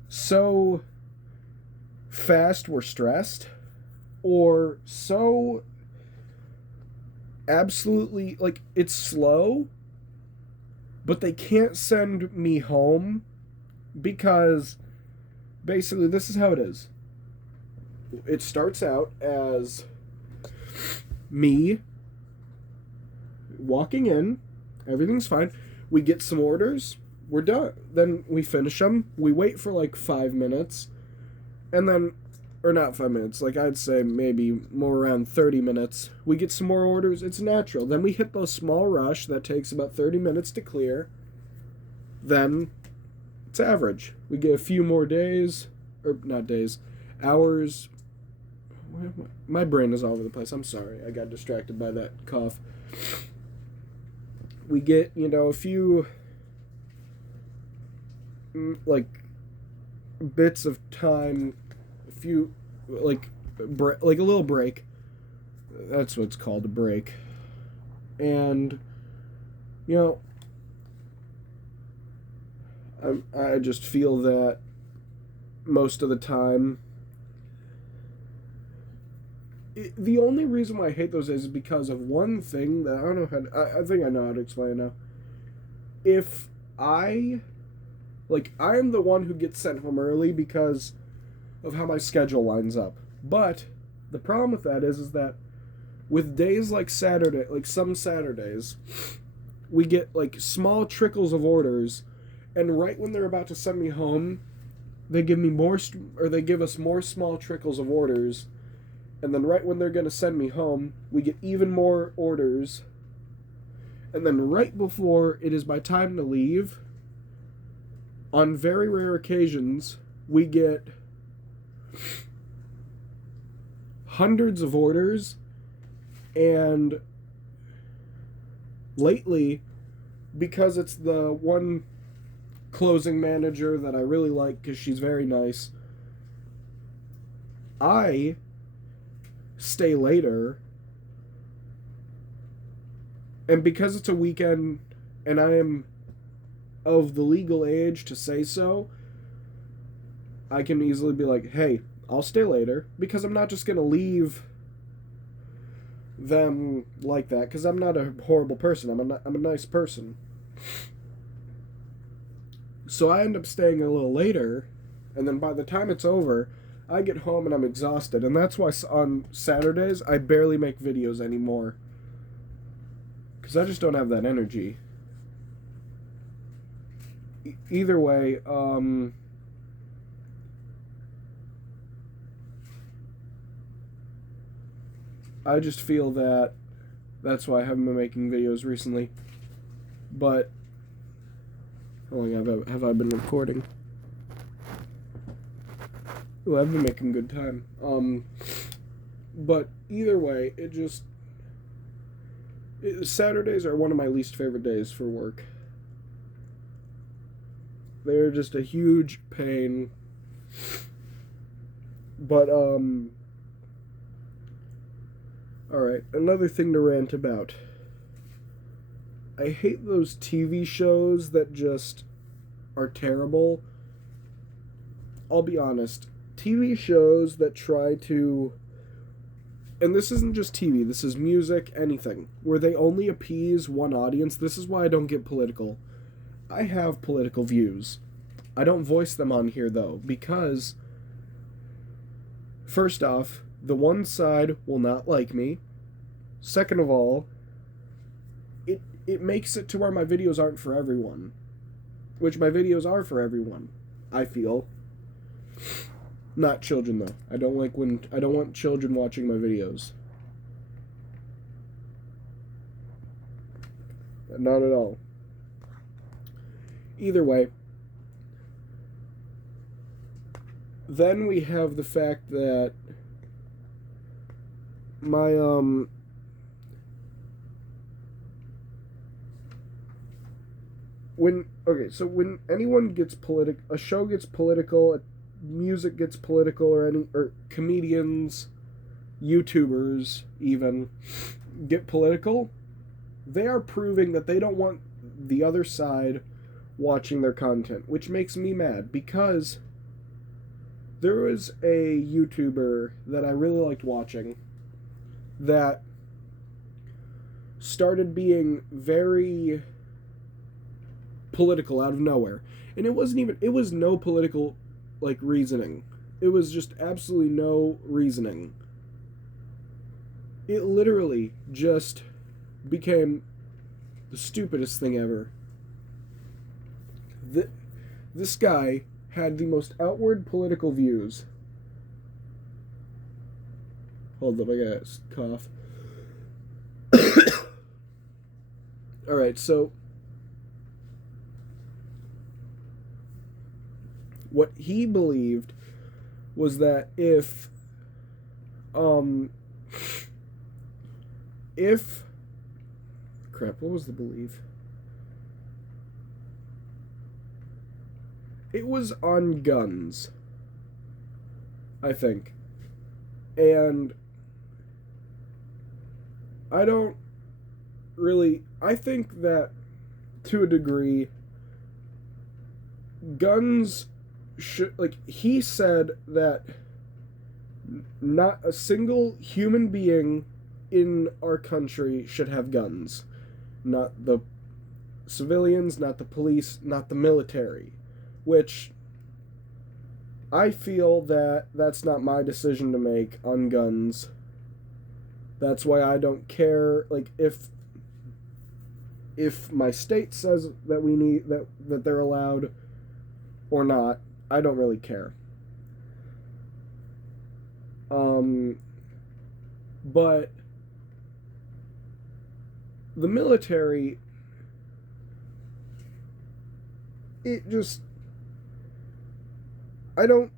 So fast we're stressed. Or so absolutely, like, it's slow, but they can't send me home because basically this is how it is. It starts out as me walking in, everything's fine. We get some orders, we're done. Then we finish them, we wait for like 5 minutes, and then, or not 5 minutes, like I'd say maybe more around 30 minutes. We get some more orders, it's natural. Then we hit the small rush that takes about 30 minutes to clear. Then it's average. We get a few more days, or not days, hours. My brain is all over the place. I'm sorry. I got distracted by that cough. We get, a few, like, bits of time, a few, like a little break. That's what it's called, a break. And, I just feel that most of the time, the only reason why I hate those days is because of one thing that I don't know I think I know how to explain it now. if I, I'm the one who gets sent home early because of how my schedule lines up. But the problem with that is that with days like Saturday, like some Saturdays, we get like small trickles of orders, and right when they're about to send me home, they give me more, or they give us more small trickles of orders, and then right when they're gonna send me home, we get even more orders, and then right before it is my time to leave, on very rare occasions, we get hundreds of orders, and lately, because it's the one closing manager that I really like because she's very nice, I stay later, and because it's a weekend and I am of the legal age to say so, I can easily be like, hey, I'll stay later, because I'm not just going to leave them like that, because I'm not a horrible person. I'm a nice person. So I end up staying a little later, and then by the time it's over, I get home and I'm exhausted, and that's why on Saturdays I barely make videos anymore, because I just don't have that energy. Either way, I just feel that that's why I haven't been making videos recently. But how long have I been recording? Ooh, I've been making good time. But either way, Saturdays are one of my least favorite days for work. They're just a huge pain. But, alright, another thing to rant about. I hate those TV shows that just are terrible. I'll be honest. TV shows that try to... And this isn't just TV, this is music, anything. Where they only appease one audience. This is why I don't get political. I have political views. I don't voice them on here, though, because... First off, the one side will not like me. Second of all, it makes it to where my videos aren't for everyone. Which my videos are for everyone, I feel. Not children, though. I don't want children watching my videos. Not at all. Either way, then we have the fact that my when anyone gets a show gets political, music gets political, or comedians, YouTubers even get political, they are proving that they don't want the other side watching their content, which makes me mad, because there was a YouTuber that I really liked watching that started being very political out of nowhere. And it was no political, reasoning. It was just absolutely no reasoning. It literally just became the stupidest thing ever. This guy had the most outward political views. Hold up, I gotta cough. Alright, so what he believed was that if crap, what was the belief? It was on guns, I think. And I think that to a degree, guns should, he said that not a single human being in our country should have guns. Not the civilians, not the police, not the military, which I feel that that's not my decision to make on guns. That's why I don't care. Like, if my state says that we need that they're allowed or not, I don't really care. But the military, it just, I don't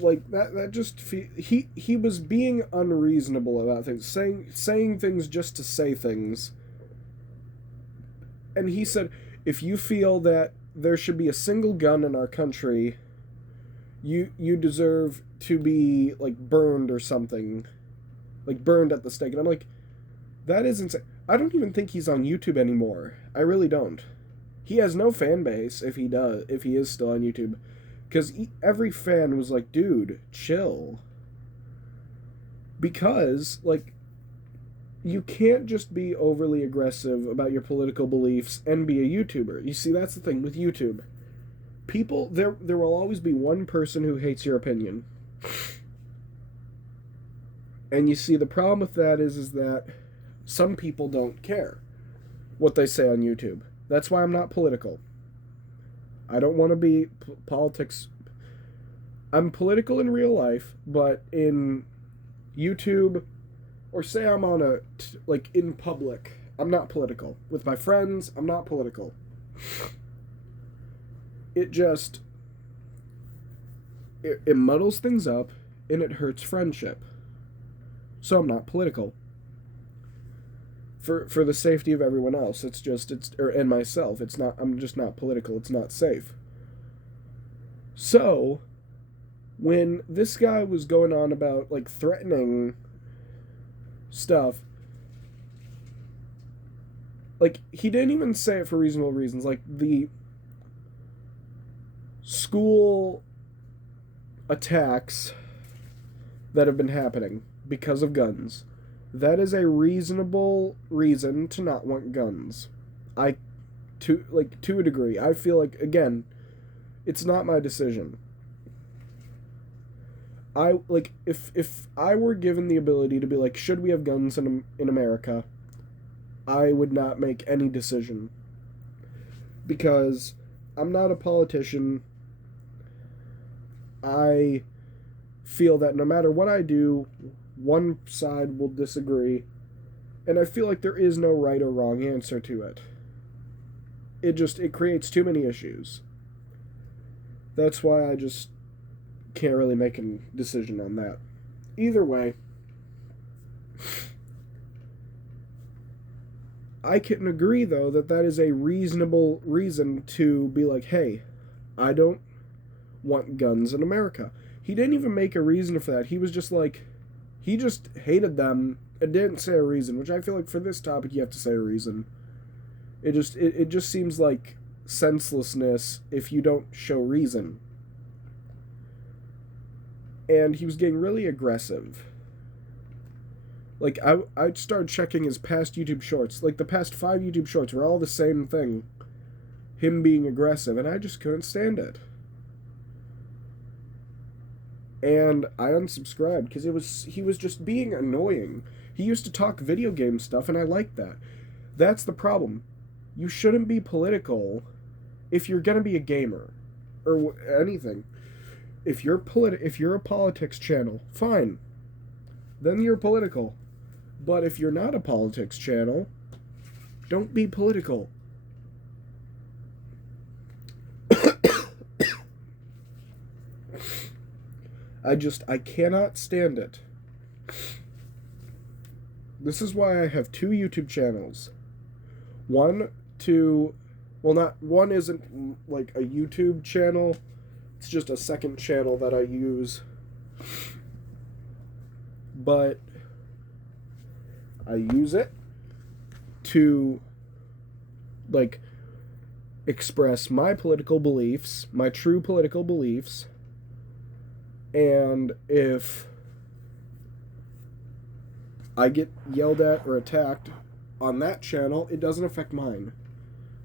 like that just he was being unreasonable about things, saying things just to say things. And he said, if you feel that there should be a single gun in our country, you deserve to be like burned or something, like burned at the stake. And I'm like, that is insane. I don't even think he's on YouTube anymore. I really don't. He has no fan base if he is still on YouTube, because every fan was like, dude, chill. Because like, you can't just be overly aggressive about your political beliefs and be a YouTuber. You see, that's the thing with YouTube. People, there will always be one person who hates your opinion. And you see, the problem with that is that some people don't care what they say on YouTube. That's why I'm not political. I don't want to be politics. I'm political in real life, but in YouTube, or say I'm on like in public, I'm not political. With my friends, I'm not political. It just, it muddles things up, and it hurts friendship. So I'm not political. For the safety of everyone else, and myself, I'm just not political, it's not safe. So, when this guy was going on about, like, threatening stuff, like, he didn't even say it for reasonable reasons. Like, the school attacks that have been happening because of guns, that is a reasonable reason to not want guns. To a degree, I feel like, again, it's not my decision. If I were given the ability to be like, should we have guns in America, I would not make any decision. Because I'm not a politician. I feel that no matter what I do, one side will disagree, and I feel like there is no right or wrong answer to it. It creates too many issues. That's why I just can't really make a decision on that. Either way, I can agree, though, that is a reasonable reason to be like, hey, I don't want guns in America. He didn't even make a reason for that. He was just like, he just hated them and didn't say a reason, which I feel like for this topic you have to say a reason. It just seems like senselessness if you don't show reason. And he was getting really aggressive. Like, I started checking his past YouTube shorts. Like, the past 5 YouTube shorts were all the same thing. Him being aggressive, and I just couldn't stand it. And I unsubscribed because he was just being annoying. He used to talk video game stuff, and I liked that. That's the problem. You shouldn't be political if you're gonna be a gamer or anything. If you're a politics channel, fine. Then you're political. But if you're not a politics channel, don't be political. I cannot stand it. This is why I have 2 YouTube channels. One isn't like a YouTube channel. It's just a second channel that I use. But I use it to, like, express my political beliefs, my true political beliefs. And if I get yelled at or attacked on that channel, it doesn't affect mine.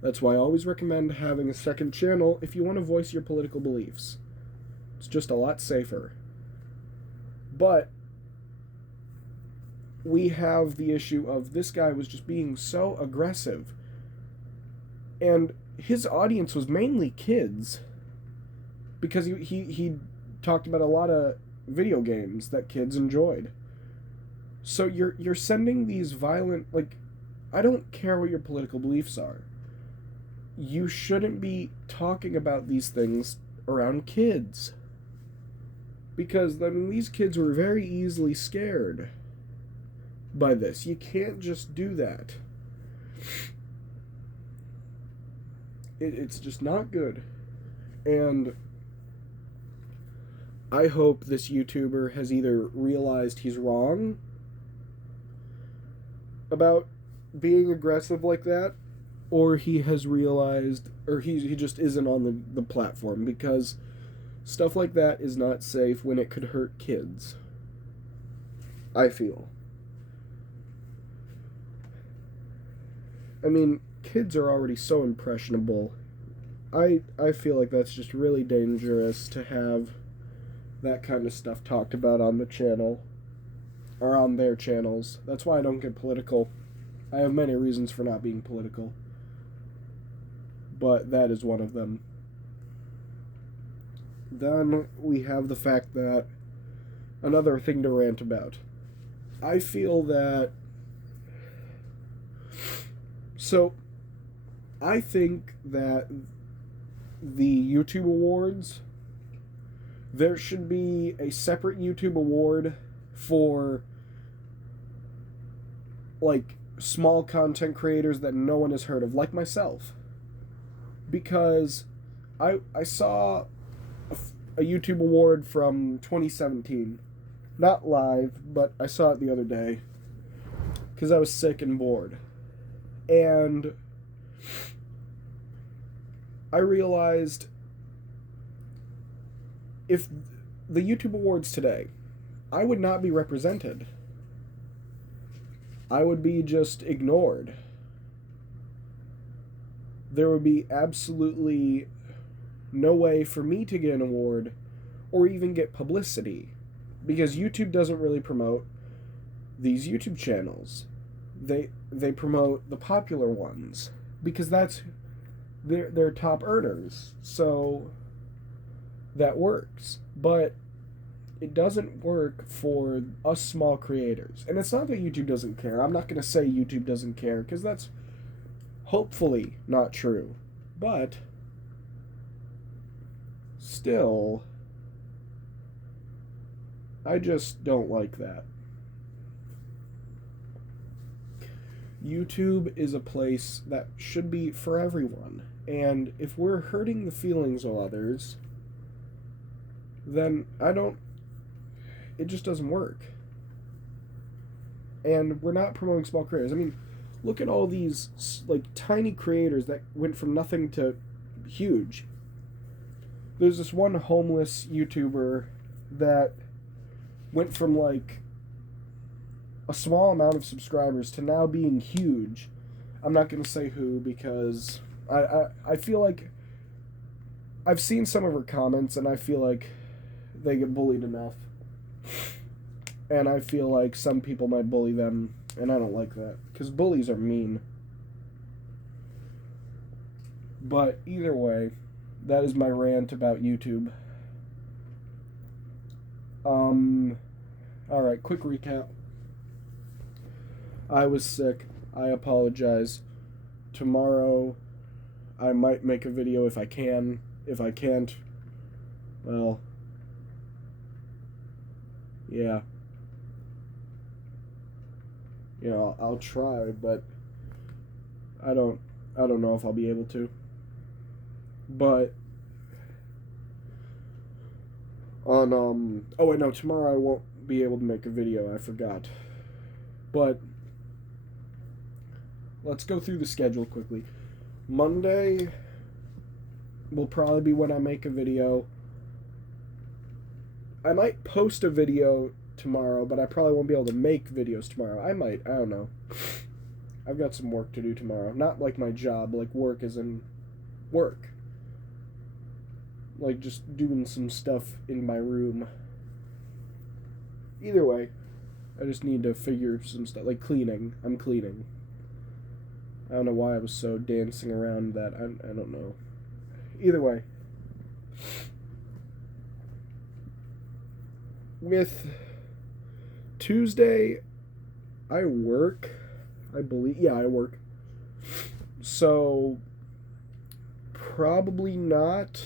That's why I always recommend having a second channel if you want to voice your political beliefs. It's just a lot safer. But we have the issue of this guy was just being so aggressive. And his audience was mainly kids. Because he talked about a lot of video games that kids enjoyed. So you're sending these violent, like, I don't care what your political beliefs are. You shouldn't be talking about these things around kids. Because, I mean, these kids were very easily scared by this. You can't just do that. It's just not good. And I hope this YouTuber has either realized he's wrong about being aggressive like that, or he has realized, or he just isn't on the platform, because stuff like that is not safe when it could hurt kids. I feel. I mean, kids are already so impressionable. I feel like that's just really dangerous to have that kind of stuff talked about on the channel, or on their channels. That's why I don't get political. I have many reasons for not being political, but that is one of them. Then we have the fact that, another thing to rant about. I feel that, so I think that the YouTube Awards, there should be a separate YouTube award for, like, small content creators that no one has heard of, like myself. Because I saw a YouTube award from 2017. Not live, but I saw it the other day. Because I was sick and bored. And I realized, if the YouTube Awards today, I would not be represented. I would be just ignored. There would be absolutely no way for me to get an award or even get publicity, because YouTube doesn't really promote these YouTube channels. They promote the popular ones because that's they're top earners. So that works. But it doesn't work for us small creators. And it's not that YouTube doesn't care. I'm not going to say YouTube doesn't care, because that's hopefully not true. But still, I just don't like that. YouTube is a place that should be for everyone. And if we're hurting the feelings of others, then it just doesn't work. And we're not promoting small creators. I mean, look at all these, like, tiny creators that went from nothing to huge. There's this one homeless YouTuber that went from, like, a small amount of subscribers to now being huge. I'm not going to say who, because I feel like I've seen some of her comments, and I feel like they get bullied enough. And I feel like some people might bully them, and I don't like that, because bullies are mean. But either way, that is my rant about YouTube. Alright, quick recap. I was sick. I apologize. Tomorrow, I might make a video if I can. If I can't, well, yeah. You know, I'll try, but I don't know if I'll be able to. But on oh wait, no, tomorrow I won't be able to make a video. I forgot. But let's go through the schedule quickly. Monday will probably be when I make a video. I might post a video tomorrow, but I probably won't be able to make videos tomorrow. I don't know. I've got some work to do tomorrow. Not like my job, like work as in work. Like just doing some stuff in my room. Either way, I just need to figure some stuff, like cleaning. I'm cleaning. I don't know why I was so dancing around that. I don't know. Either way. With Tuesday, I work. I believe. Yeah, I work. So, probably not.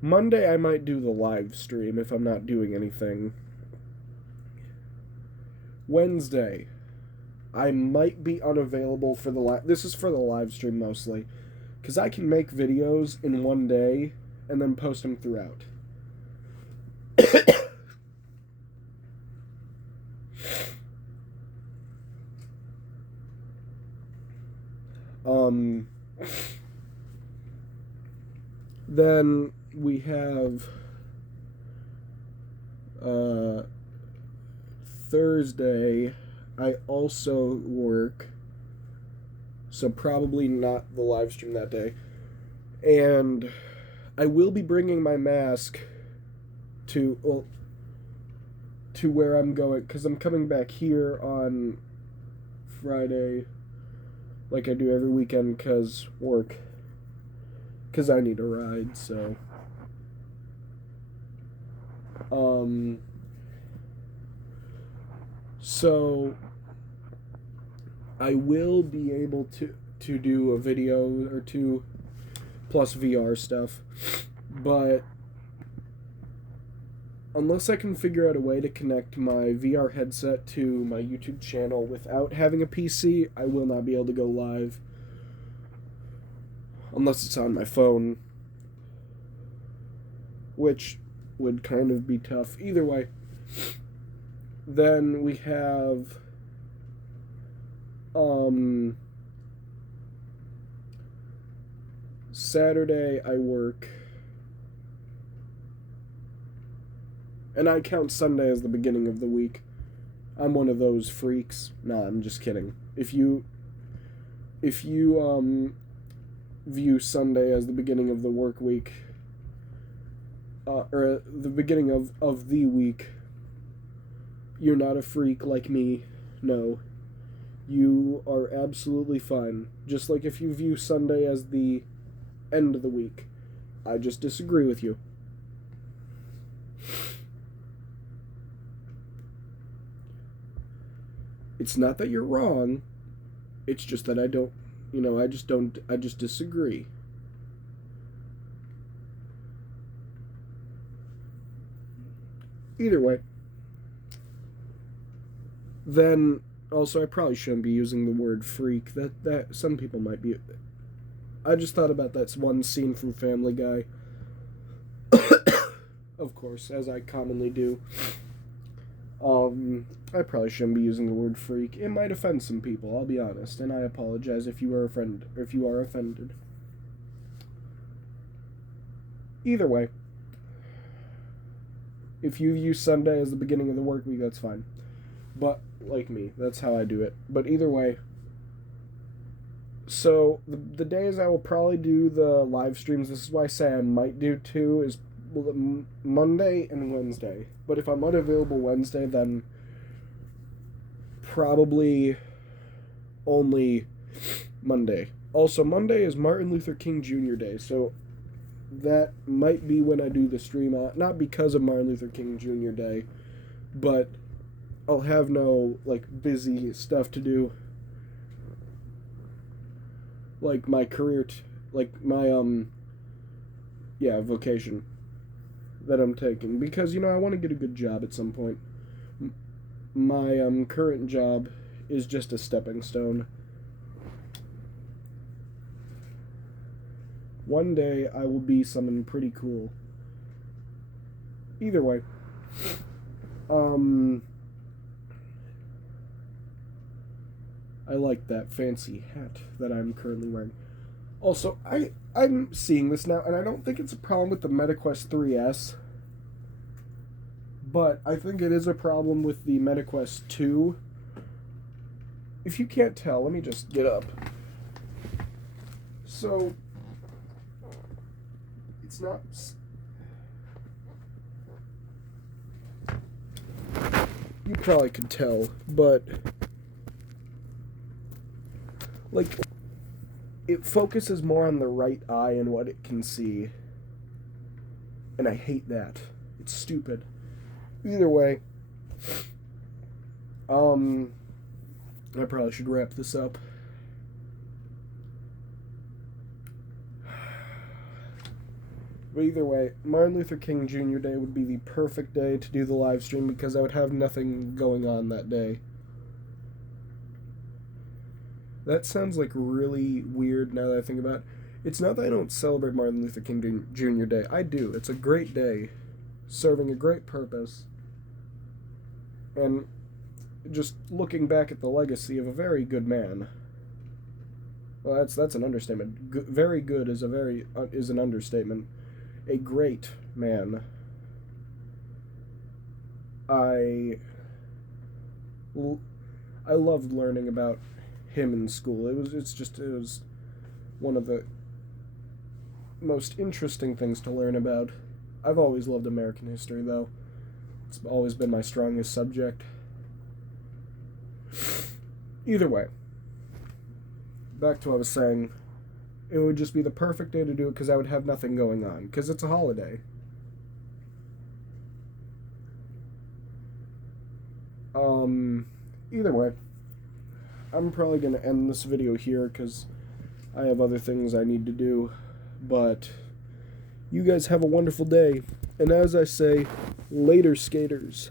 Monday, I might do the live stream if I'm not doing anything. Wednesday, I might be unavailable for the live. This is for the live stream mostly, because I can make videos in one day and then post them throughout. Then we have Thursday. I also work, so probably not the live stream that day. And I will be bringing my mask to where I'm going, because I'm coming back here on Friday, like I do every weekend, because work. Because I need a ride, so. So I will be able to do a video or two plus VR stuff, but unless I can figure out a way to connect my VR headset to my YouTube channel without having a PC, I will not be able to go live. Unless it's on my phone, which would kind of be tough. Either way. Then we have Saturday I work. And I count Sunday as the beginning of the week. I'm one of those freaks. Nah, I'm just kidding. If you view Sunday as the beginning of the work week, or the beginning of the week, you're not a freak like me. No. You are absolutely fine. Just like if you view Sunday as the end of the week. I just disagree with you. It's not that you're wrong. It's just that I just disagree. Either way. Then, also, I probably shouldn't be using the word freak. That some people might be. I just thought about that one scene from Family Guy. Of course, as I commonly do. I probably shouldn't be using the word freak. It might offend some people, I'll be honest, and I apologize if you are offended. Either way, if you view Sunday as the beginning of the work week, that's fine. But, like me, that's how I do it. But either way, so the days I will probably do the live streams, this is why I say I might do two, is Monday and Wednesday. But if I'm unavailable Wednesday, then probably only Monday. Also, Monday is Martin Luther King Jr. Day, so that might be when I do the stream. Not because of Martin Luther King Jr. Day, but I'll have no, busy stuff to do. Like my career, vocation that I'm taking. Because, I want to get a good job at some point. My current job is just a stepping stone. One day I will be something pretty cool. Either way. I like that fancy hat that I'm currently wearing. Also, I'm seeing this now, and I don't think it's a problem with the MetaQuest 3S, but I think it is a problem with the MetaQuest 2. if you can't tell, let me just get up. So, it's not... You probably could tell, but... like, it focuses more on the right eye and what it can see. And I hate that. It's stupid. Either way, I probably should wrap this up. But either way, Martin Luther King Jr. Day would be the perfect day to do the live stream because I would have nothing going on that day. That sounds like really weird now that I think about it. It's not that I don't celebrate Martin Luther King Jr. Day. I do. It's a great day, serving a great purpose. And just looking back at the legacy of a very good man. Well, that's an understatement. Very good is an understatement. A great man. I loved learning about him in school. It was one of the most interesting things to learn about. I've always loved American history, though. It's always been my strongest subject. Either way, back to what I was saying, it would just be the perfect day to do it because I would have nothing going on, because it's a holiday. Either way, I'm probably going to end this video here because I have other things I need to do, but you guys have a wonderful day, and as I say, later skaters.